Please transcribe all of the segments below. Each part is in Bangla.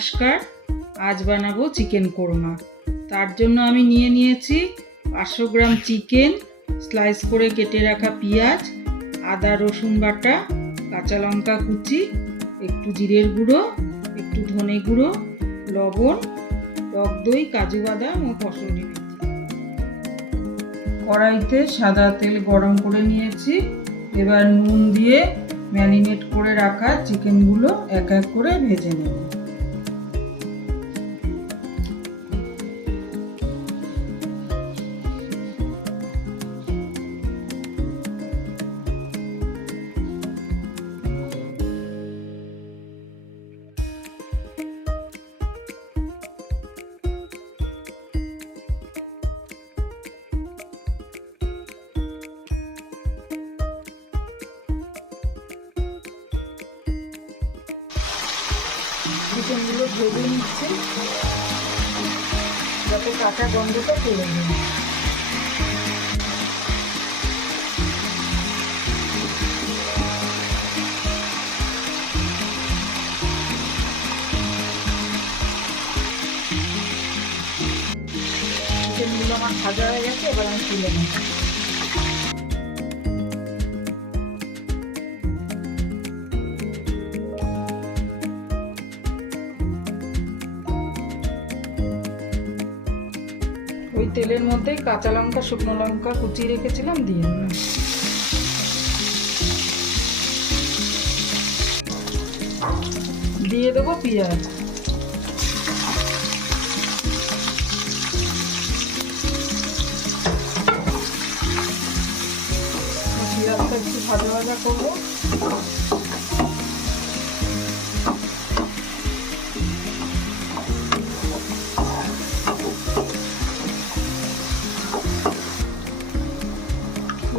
নমস্কার, আজ বানাবো চিকেন কোরমা। তার জন্য আমি নিয়ে নিয়েছি পাঁচশো গ্রাম চিকেন, স্লাইস করে কেটে রাখা পেঁয়াজ, আদা, রসুন বাটা, কাঁচা লঙ্কা কুচি, একটু জিরের গুঁড়ো, একটু ধনে গুঁড়ো, লবণ, টক দই, কাজু বাদাম ও কসুরি মেথি। কড়াইতে সাদা তেল গরম করে নিয়েছি। এবার নুন দিয়ে ম্যারিনেট করে রাখা চিকেনগুলো এক এক করে ভেজে নেব। চিকেনগুলো ভেজে নিচ্ছে। যাতে কাঁচা গন্ধটা চলে যায়। চিকেনগুলো আমার ভাজা হয়ে গেছে, এবার আমি তুলে নেব। তেলের মধ্যেই কাঁচা লঙ্কা, শুকনো লঙ্কা কুচিয়ে রেখেছিলাম, দিয়ে দিয়ে দেবো পেঁয়াজ। পেঁয়াজটা একটু ভাজা ভাজা করব।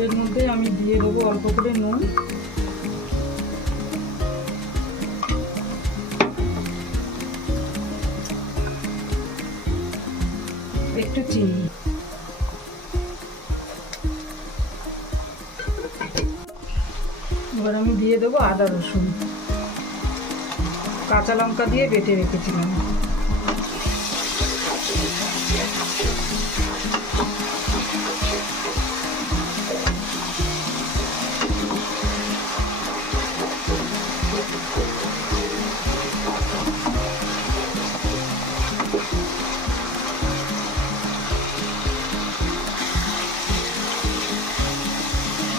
এর মধ্যে আমি দিয়ে দেবো অল্প করে নুন। একটু চিনি। এবার আমি দিয়ে দেবো আদা রসুন। কাঁচা লঙ্কা দিয়ে বেটে রেখেছিলাম।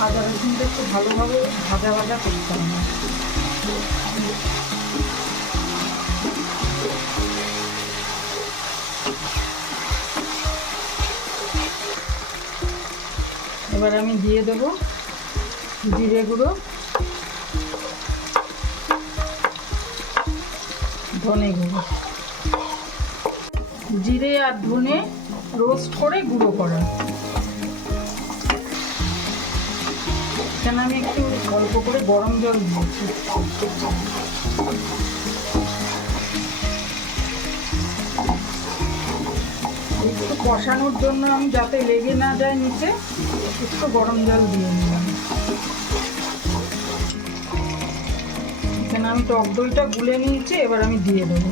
আদা রসুনটা একটু ভালোভাবে ভাজা ভাজা করতে হবে। এবার আমি দিয়ে দেবো জিরে গুঁড়ো, ধনে গুঁড়ো। জিরে আর ধনে রোস্ট করে গুঁড়ো করা। এখানে আমি একটু অল্প করে গরম জল দিয়েছি একটু কষানোর জন্য আমি যাতে লেগে না যায় নিচে, একটু গরম জল দিয়ে নিলাম এখানে আমি টক দইটা গুলে নিয়েছি, এবার আমি দিয়ে দেবো।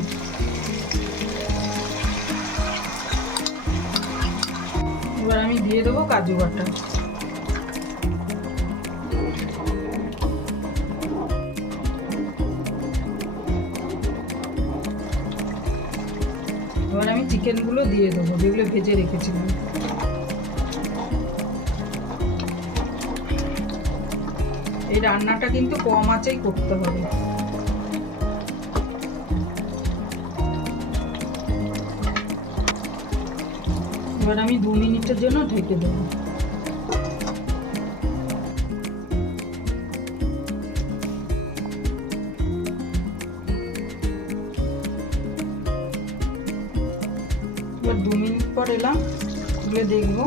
এবার আমি দিয়ে দেবো কাজু বাটা। এবার আমি চিকেনগুলো দিয়ে দেবো, যেগুলো ভেজে রেখেছিলাম। এই রান্নাটা কিন্তু কম আঁচেই করতে হবে। এবার আমি দু মিনিটের জন্য ঢেকে দেবো। এবার দু মিনিট পর এলাম খুলে দেখব।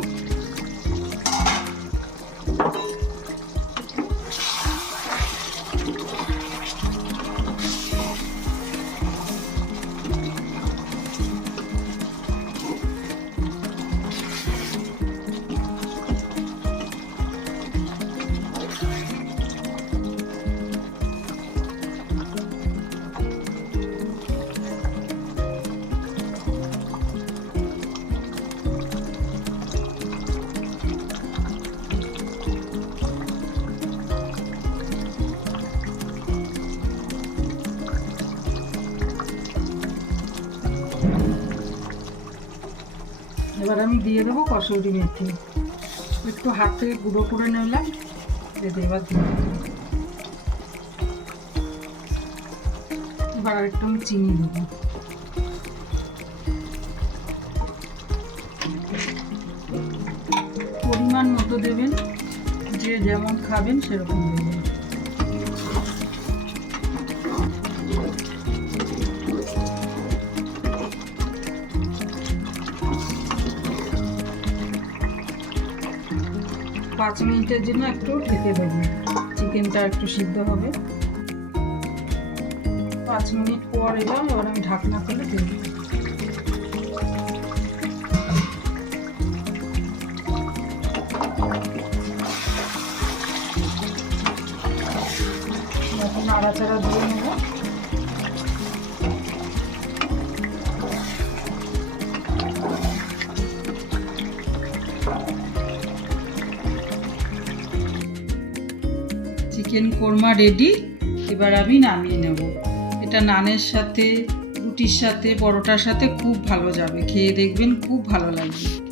এবার আমি দিয়ে দেবো কসুরি মেথি। একটু হাত গুঁড়ো করে নিলাম। এবার দিয়ে এবার একটু আমি চিনি দেবো। পরিমাণ মতো দেবেন, যে যেমন খাবেন সেরকম দেবেন। পাঁচ মিনিটের জন্য একটু ঢেকে দেবো। চিকেনটা একটু সিদ্ধ হবে। পাঁচ মিনিট পর এবার এবার আমি ঢাকনা খুলে দেবো। নাড়াচাড়া দিয়ে নেব। Chicken korma ready. এবার আমি নামিয়ে নেব। এটা নানের সাথে, রুটির সাথে, পরোটার সাথে খুব ভালো যাবে। খেয়ে দেখবেন খুব ভালো লাগবে।